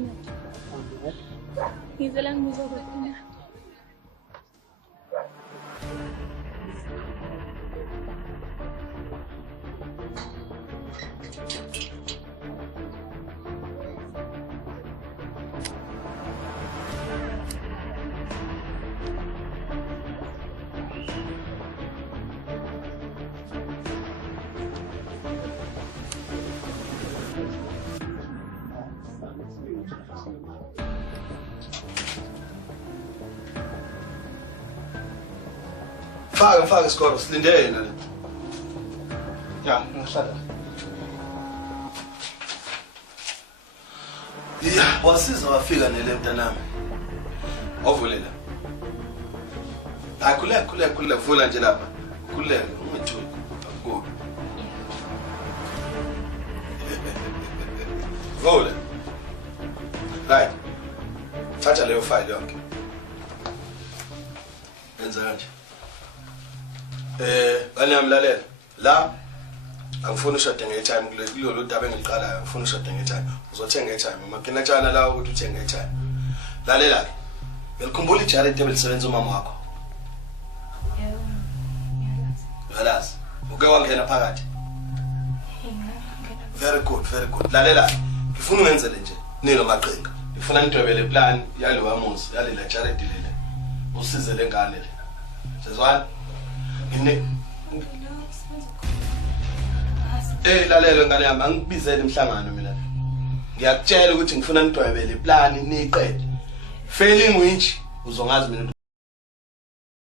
Ina. Ngizela ngibuzwa ukuthi Faka isikoro silinde yena le. Ya, ngihlala. Yeah, wasiza wafika nele mntanami. Ovulela. Hayi khuleka vula nje lapha. Khuleka ungithuki. Akubo. Vula. Right. Thatha leyo file yonke. Yenza kanje. Bani yamlalela la angifuni ushade ngetime kulelo daba engiliqalayo angifuni ushade ngetime uzothenga ngetime makina tshana la ukuthi uthenge ngetime lalela ke ngilikhumbula ijari ebelisebenzisa umama wakho yebo ngiyalazi uke wangena phakathi very good lalela ngifuna ungenzele nje nilo maqhinga ngifuna nidwebele plan yalo wamuzi yalela charity lele usize lengane le sezwana lalela ngane yami angibizele emhlangano mina ngiyakutshela ukuthi ngifuna nidwebele plan niqede failing which uzongazi mina